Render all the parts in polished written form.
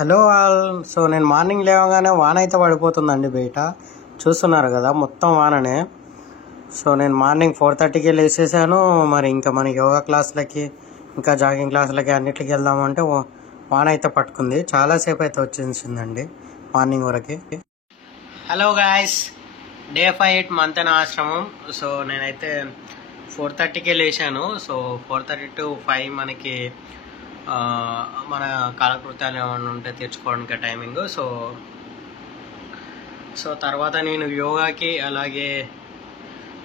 Hello all. So నేను morning లేవగానే వాన అయితే పడిపోతుందండి బయట, చూస్తున్నారు కదా మొత్తం వాననే. సో నేను మార్నింగ్ 4:30కి లేచేసాను. మరి ఇంకా మన యోగా క్లాసులకి ఇంకా జాగింగ్ క్లాసులకి అన్నిటికి వెళ్దామంటే వాన అయితే పట్టుకుంది. చాలాసేపు అయితే వచ్చేసిందండి మార్నింగ్ వరకు. హలో గాయస్, డే 5 మంతెన ఆశ్రమం. సో నేనైతే 4:30కే లేచాను. సో 4:30 to 5 మనకి మన కాలకృత్యాలు ఏమైనా ఉంటే తెచ్చుకోవడానికి టైమింగ్. సో తర్వాత నేను యోగాకి అలాగే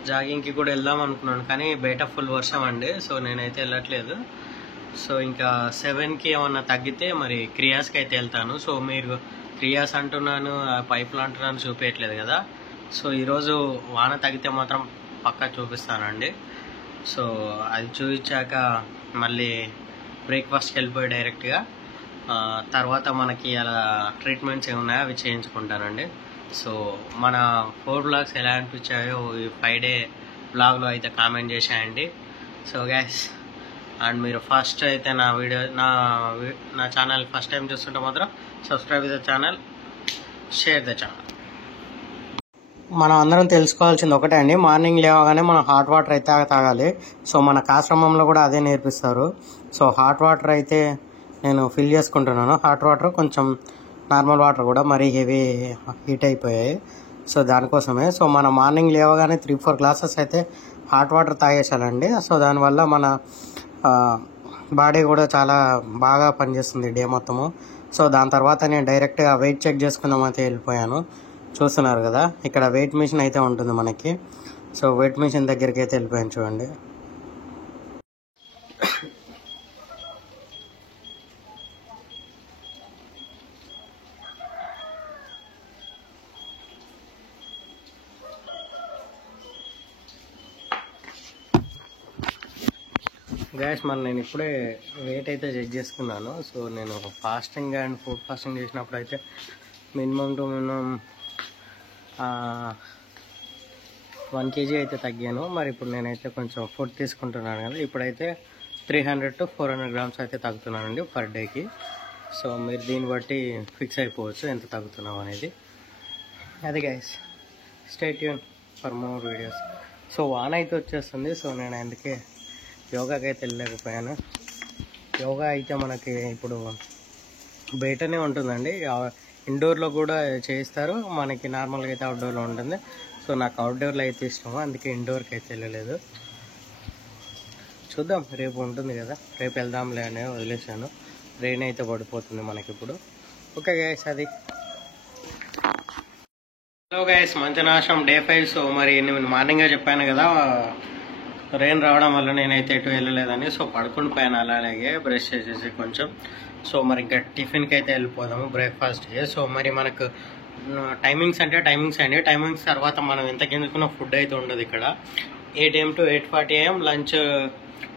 జాగింగ్కి కూడా వెళ్దాం అనుకున్నాను, కానీ బయట ఫుల్ వర్షం అండి. సో నేనైతే వెళ్ళట్లేదు. సో ఇంకా 7కి ఏమన్నా తగ్గితే మరి క్రియాస్కి అయితే వెళ్తాను. సో మీరు క్రియాస్ అంటున్నాను, పైపులు అంటున్నాను చూపించట్లేదు కదా. సో ఈరోజు వాన తగ్గితే మాత్రం పక్కా చూపిస్తానండి. సో అది చూపించాక మళ్ళీ బ్రేక్ఫాస్ట్కి వెళ్ళిపోయి డైరెక్ట్గా తర్వాత మనకి అలా ట్రీట్మెంట్స్ ఏమున్నాయో అవి చేయించుకుంటానండి. సో మన 4 బ్లాగ్స్ ఎలా అనిపించాయో ఈ 5 డే బ్లాగ్లో అయితే కామెంట్ చేసేయండి. సో గైస్, అండ్ మీరు ఫస్ట్ అయితే నా ఛానల్ ఫస్ట్ టైం చూస్తుంటే మాత్రం subscribe the channel, share the channel. మనం అందరం తెలుసుకోవాల్సింది ఒకటే అండి, మార్నింగ్ లేవగానే మనం హాట్ వాటర్ అయితే తాగాలి. సో మన ఆశ్రమంలో కూడా అదే నేర్పిస్తారు. సో హాట్ వాటర్ అయితే నేను ఫిల్ చేసుకుంటున్నాను. హాట్ వాటర్ కొంచెం నార్మల్ వాటర్ కూడా మరీ హెవీ హీట్ అయిపోయాయి. సో దానికోసమే. సో మన మార్నింగ్ లేవగానే 3-4 గ్లాసెస్ అయితే హాట్ వాటర్ తాగేసాలండి. సో దానివల్ల మన బాడీ కూడా చాలా బాగా పనిచేస్తుంది డే మొత్తము. సో దాని తర్వాత నేను డైరెక్ట్గా వెయిట్ చెక్ చేసుకుందామైతే వెళ్ళిపోయాను. చూస్తున్నారు కదా, ఇక్కడ వెయిట్ మిషన్ అయితే ఉంటుంది మనకి. సో వెయిట్ మిషన్ దగ్గరికి అయితే వెళ్ళిపోయాను చూడండి. గ్యాస్ నేను ఇప్పుడే వెయిట్ అయితే చెక్ చేసుకున్నాను. సో నేను ఫాస్టింగ్ అండ్ ఫుడ్ ఫాస్టింగ్ చేసినప్పుడు అయితే మినిమం 1 kg అయితే తగ్గాను. మరి ఇప్పుడు నేనైతే కొంచెం ఫుడ్ తీసుకుంటున్నాను కదా, ఇప్పుడైతే 300 to 400 grams అయితే తగ్గుతున్నానండి పర్ డేకి. సో మీరు దీన్ని బట్టి ఫిక్స్ అయిపోవచ్చు ఎంత తగ్గుతున్నాం అనేది. అది guys, stay tune for more videos. So వాన అయితే వచ్చేస్తుంది. సో నేను అందుకే యోగాకి అయితే వెళ్ళలేకపోయాను. యోగా అయితే మనకి ఇప్పుడు బయటనే ఉంటుందండి, ఇండోర్లో కూడా చేయిస్తారు. మనకి నార్మల్గా అయితే అవుట్డోర్లో ఉంటుంది. సో నాకు అవుట్డోర్లో అయితే ఇష్టము, అందుకే ఇండోర్కి అయితే వెళ్ళలేదు. చూద్దాం, రేపు ఉంటుంది కదా, రేపు వెళ్దాంలే అని వదిలేసాను. రెయిన్ అయితే పడిపోతుంది మనకి ఇప్పుడు. ఓకే గైస్, అది హలో గైస్, మంచనాశం డే 5. సో మరి నేను మార్నింగ్గా చెప్పాను కదా రెయిన్ రావడం వల్ల నేనైతే ఎటు వెళ్ళలేదని. సో పడుకుని పోయాను అలాగే బ్రష్ చేసేసి కొంచెం. సో మరి ఇంకా టిఫిన్కి అయితే వెళ్ళిపోదాము, బ్రేక్ఫాస్ట్కి. సో మరి మనకు టైమింగ్స్ అండి. టైమింగ్స్ తర్వాత మనం ఎంత కిందకున్న ఫుడ్ అయితే ఉండదు ఇక్కడ. 8 AM to 8:40 AM, lunch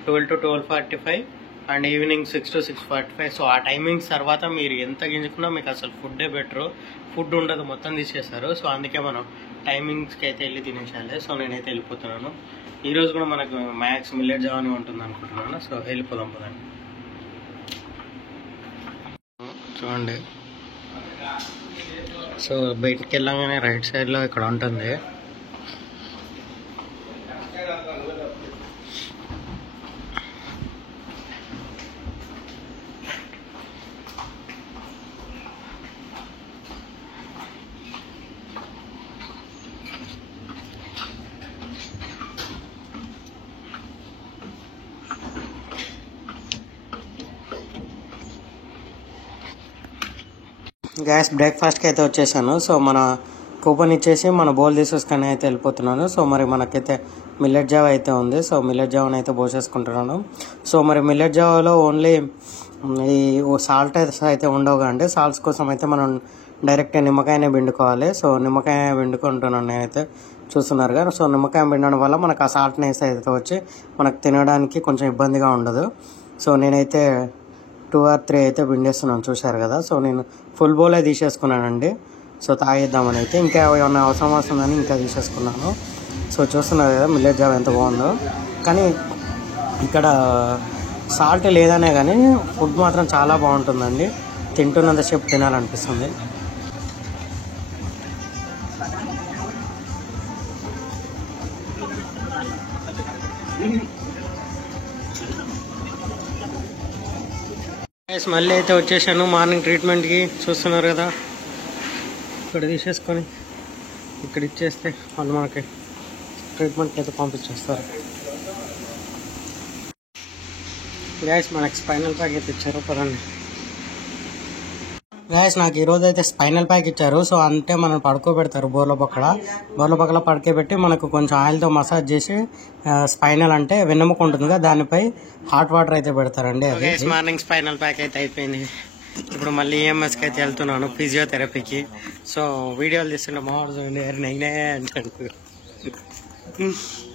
12 to 12:45, and evening 6 to 6:45. So ఆ టైమింగ్స్ తర్వాత మీరు ఎంత గింజుకున్నా మీకు అసలు ఫుడ్డే బెటరు. ఫుడ్ ఉండదు, మొత్తం తీసేస్తారు. సో అందుకే మనం టైమింగ్స్కి అయితే వెళ్ళి తినేసేయాలి. సో నేనైతే వెళ్ళిపోతున్నాను. ఈరోజు కూడా మనకు మ్యాక్స్ మిల్లెట్ జావని ఉంటుంది అనుకుంటున్నాను. సో వెళ్ళిపోదాం పదండి. చూడండి, సో బయటికి వెళ్ళగానే రైట్ సైడ్లో ఇక్కడ ఉంటుంది. గ్యాస్ బ్రేక్ఫాస్ట్కి అయితే వచ్చేసాను. సో మన కూపన్ ఇచ్చేసి మన బౌల్ తీసేసుకొని అయితే వెళ్ళిపోతున్నాను. సో మరి మనకైతే మిల్లెట్ జావా అయితే ఉంది. సో మిల్లెట్ జావాని అయితే పోసేసుకుంటున్నాను. సో మరి మిల్లెట్ జావాలో ఓన్లీ ఈ సాల్ట్ అయితే ఉండవు అండి. సాల్ట్స్ కోసం అయితే మనం డైరెక్ట్గా నిమ్మకాయనే పిండుకోవాలి. సో నిమ్మకాయ పిండుకుంటున్నాను నేనైతే, చూస్తున్నారు కదా. సో నిమ్మకాయ పిండడం వల్ల మనకు ఆ సాల్ట్నెస్ అయితే వచ్చి మనకు తినడానికి కొంచెం ఇబ్బందిగా ఉండదు. సో నేనైతే 2 or 3 అయితే పిండేస్తున్నాను, చూశారు కదా. సో నేను ఫుల్ బౌలే తీసేసుకున్నానండి. సో తాగేద్దామని అయితే, ఇంకా ఏమైనా అవసరం వస్తుందని ఇంకా తీసేసుకున్నాను. సో చూస్తున్నారు కదా మిల్లెట్ జావా ఎంత బాగుందో. కానీ ఇక్కడ సాల్ట్ లేదనే కానీ ఫుడ్ మాత్రం చాలా బాగుంటుందండి. తింటున్నంతసేపు తినాలనిపిస్తుంది. మళ్ళీ అయితే వచ్చేసాను మార్నింగ్ ట్రీట్మెంట్కి. చూస్తున్నారు కదా, ఇక్కడ తీసేసుకొని ఇక్కడ ఇచ్చేస్తే వాళ్ళు మనకి ట్రీట్మెంట్కి అయితే పంపించేస్తారు. గ్యాస్ మనకి స్పైనల్ ప్యాక్ అయితే ఇచ్చారు. పదండి గ్యాస్, నాకు ఈరోజు అయితే స్పైనల్ ప్యాక్ ఇచ్చారు. సో అంటే మనం పడుకోబెడతారు బోర్ల పక్కల పడుకోబెట్టి మనకు కొంచెం ఆయిల్తో మసాజ్ చేసి స్పైనల్ అంటే వెన్నెముక ఉంటుంది కదా, దానిపై హాట్ వాటర్ అయితే పెడతారండి. అది మార్నింగ్ స్పైనల్ ప్యాక్ అయితే అయిపోయింది. ఇప్పుడు మళ్ళీ ఈఎంఎస్కి అయితే వెళ్తున్నాను, ఫిజియోథెరపీకి. సో వీడియోలు తీస్తుంటే మామూలు చూడండి, నైనే అంటాడు.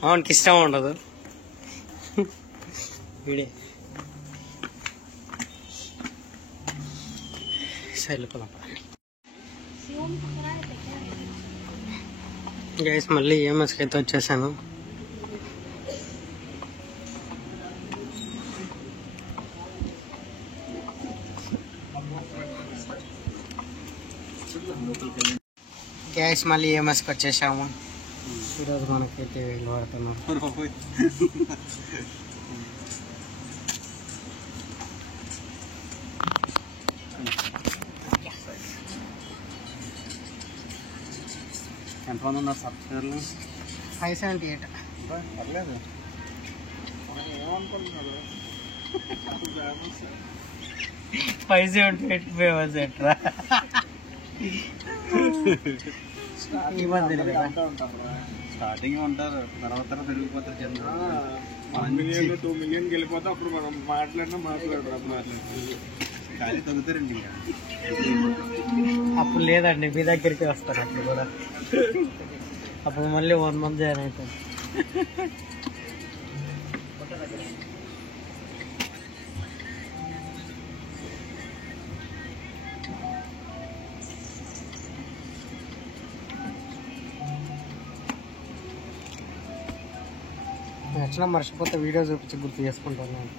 మామూలుకి ఇష్టం ఉండదు వీడియో. గైస్ మళ్ళీ ఈఎంఎస్కి అయితే వచ్చేసాను. గ్యాస్ మళ్ళీ ఈఎంఎస్కి వచ్చేసాము. ఈరోజు మనకైతే వీళ్ళు పడుతున్నాం. ఎంతమంది ఉన్నారు సబ్స్క్రైబర్లు? 578. పర్లేదు, ఏమనుకుంటున్నారు? 578 ఫేమస్ ఎట్రా స్టార్టింగ్ ఉంటారు, తర్వాత పెరిగిపోతారు. 2 మిలియన్ వెళ్ళిపోతే అప్పుడు మనం మాట్లాడరు ఖాళీ తగ్గుతారండి. అప్పుడు లేదండి, మీ దగ్గరికి వస్తారు అప్పుడు కూడా. అప్పుడు మళ్ళీ 1 month జాయిన్ అవుతాం. ఎట్లా మర్చిపోతే వీడియో చూపించి గుర్తు చేసుకుంటాను నేను.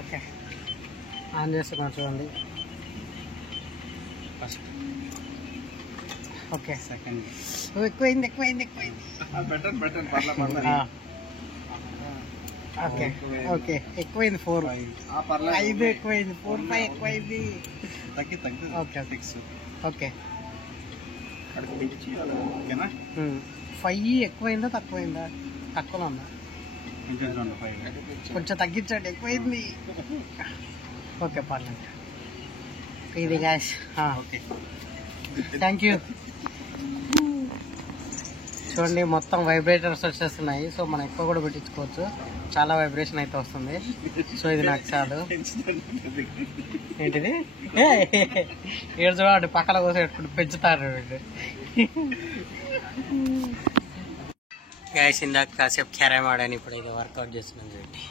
ఓకే, ఆన్ చేస్తున్నా చూడండి. ఫస్ట్ ఓకే, సెకండ్ ఎక్కువైంది. ఓకే ఓకే, ఎక్కువైంది. 4 5 ఎక్కువైంది. 4 5 ఎక్కువైంది. Okay 6 okay. 5 ఎక్కువైందా తక్కువైందా? తక్కువలో ఉందా? కొంచెం తగ్గించండి, ఎక్కువైంది. ఓకే పర్లేదు. ఇది గ్యాస్. Okay, thank you. చూడండి మొత్తం వైబ్రేటర్స్ వచ్చేస్తున్నాయి. సో మనం ఎక్కువ కూడా పెట్టించుకోవచ్చు, చాలా వైబ్రేషన్ అయితే వస్తుంది. సో ఇది నాకు చాలు. ఏంటిది ఏడు చూడండి, పక్కన కోసం పెట్టుకుంటూ పెంచుతారు. గ్యాస్ ఇందాక కాసేపు క్యారమ్ ఆడాను, ఇప్పుడు ఇది వర్కౌట్ చేస్తున్నాను చూడండి.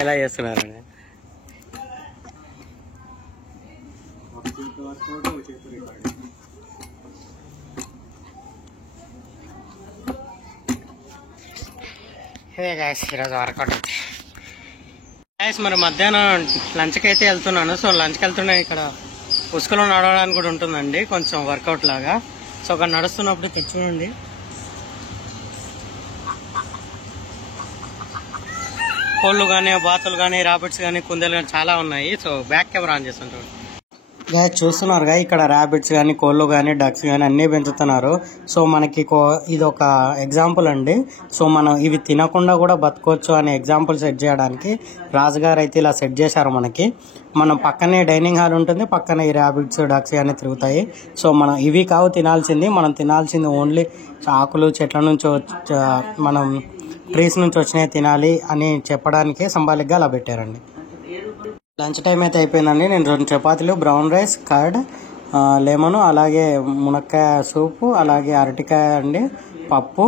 ఎలా చేస్తున్నారండి? ఇదే గ్యాస్ ఈరోజు వర్కౌట్ అయితే. గ్యాస్ మరి మధ్యాహ్నం లంచ్కి అయితే వెళ్తున్నాను. సో లంచ్కి వెళ్తున్నా, ఇక్కడ ఉసుకలో నడవడానికి కూడా ఉంటుందండి కొంచెం వర్కౌట్ లాగా. సో అక్కడ నడుస్తున్నప్పుడు ఇక్కడ చూడండి, కోళ్ళు కానీ, బాతులు కానీ, రాబిట్స్ కానీ, కుందేలు కానీ చాలా ఉన్నాయి. సో బ్యాక్ కెమెరా ఆన్ చేస్తాను చూడండి. గాయస్ చూస్తున్నారుగా, ఇక్కడ ర్యాబిట్స్ కానీ, కోళ్ళు కానీ, డక్స్ కానీ అన్నీ పెంచుతున్నారు. సో మనకి ఇది ఒక ఎగ్జాంపుల్ అండి. సో మనం ఇవి తినకుండా కూడా బతకొచ్చు అనే ఎగ్జాంపుల్ సెట్ చేయడానికి రాజుగారు అయితే ఇలా సెట్ చేశారు మనకి. మనం పక్కనే డైనింగ్ హాల్ ఉంటుంది, పక్కనే ఈ ర్యాబిట్స్, డక్స్ కానీ తిరుగుతాయి. సో మనం ఇవి కావు తినాల్సింది, మనం తినాల్సింది ఓన్లీ ఆకులు, చెట్ల నుంచి మనం ట్రీస్ నుంచి వచ్చినాయి తినాలి అని చెప్పడానికి సింబాలిక్గా అలా పెట్టారండి. లంచ్ టైం అయితే అయిపోయిందండి. నేను 2 చపాతీలు, బ్రౌన్ రైస్, కర్డ్, లెమన్, అలాగే మునక్కాయ సూపు, అలాగే అరటికాయ అండి, పప్పు,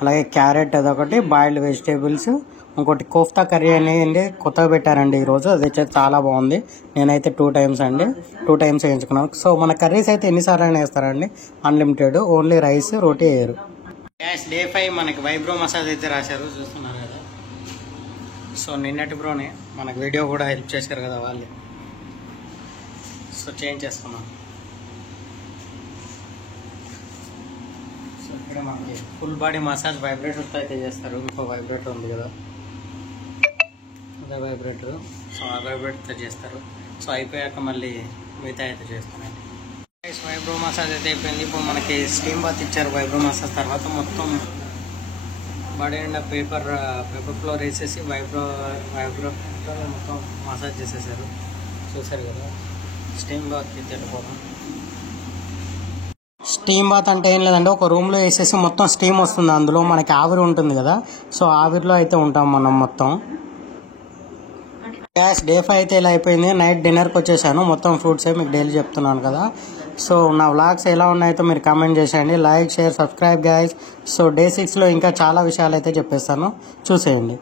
అలాగే క్యారెట్ అదొకటి, బాయిల్డ్ వెజిటేబుల్స్, ఇంకోటి కోఫ్తా కర్రీ అనేది కొత్తగా పెట్టారండి ఈరోజు. అది చాలా బాగుంది. నేనైతే 2 టైమ్స్ అండి, 2 టైమ్స్ వేయించుకున్నాను. సో మన కర్రీస్ అయితే ఎన్నిసార్లు అయినా వేస్తారండి, అన్లిమిటెడ్. ఓన్లీ రైస్, రోటీ వేయరు. డే 5 మనకి వైబ్రో మసాజ్ అయితే రాశారు, చూస్తున్నారు కదా. సో నిన్నటి బ్రోనే మనకు వీడియో కూడా హెల్ప్ చేశారు కదా వాళ్ళు. సో చేంజ్ చేసుకున్నాం. సో ఇక్కడ మనకి ఫుల్ బాడీ మసాజ్ వైబ్రేటర్తో అయితే చేస్తారు. ఇంకో వైబ్రేటర్ ఉంది కదా, అదే వైబ్రేటర్. సో ఆ వైబ్రేటర్తో చేస్తారు. సో అయిపోయాక మళ్ళీ మిగతా అయితే చేస్తానండి. వైబ్రో మసాజ్ అయితే అయిపోయింది. ఇప్పుడు మనకి స్టీమ్ బాత్ ఇచ్చారు వైబ్రో మసాజ్ తర్వాత. మొత్తం బాడీ నిండా పేపర్ ఫ్లోర్ వేసేసి వైబ్రో మొత్తం మసాజ్ చేసేసారు. చూసారు కదా. స్టీమ్ బాత్కి వెళ్ళిపోవడం. స్టీమ్ బాత్ అంటే ఏం లేదండి, ఒక రూమ్లో వేసేసి మొత్తం స్టీమ్ వస్తుంది, అందులో మనకి ఆవిరి ఉంటుంది కదా. సో ఆవిరిలో అయితే ఉంటాం మనం మొత్తం. డే 5 అయితే ఇలా అయిపోయింది. నైట్ డిన్నర్కి వచ్చేసాను. మొత్తం ఫ్రూట్సే మీకు డైలీ చెప్తున్నాను కదా. సో నా వ్లాగ్స్ ఎలా ఉన్నాయో మీరు కామెంట్ చేసేయండి. Like, share, subscribe guys. So day 6లో ఇంకా చాలా విషయాలు అయితే చెప్పేస్తాను, చూసేయండి.